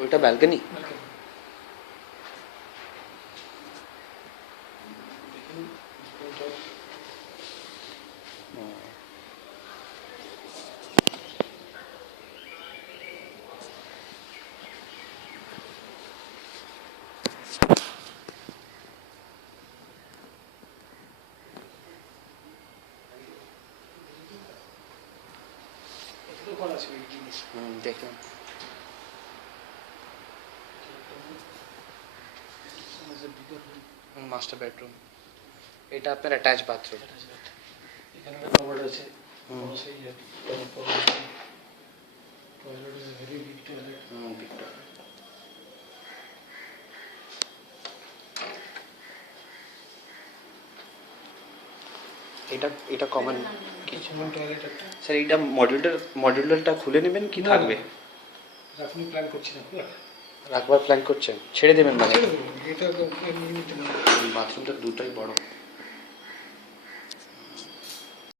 ওইটা ব্যালকনি? দেখলাম। Master bedroom. এটা আপনার অ্যাটাচ বাথরুম। এখানে একটা কবার্ড আছে, বড় সেই toilet is very big toilet. Big toilet. এটা এটা কমন কিচেন টয়লেট একটা। স্যার। এইটা মডিউলারটা খুলে নেবেন কি থাকবে? আপনি প্ল্যান করছেন রাখবার প্ল্যান করছেন? ছেড়ে দেবেন মানে? এটা বাথরুমটা দুটোই বড়।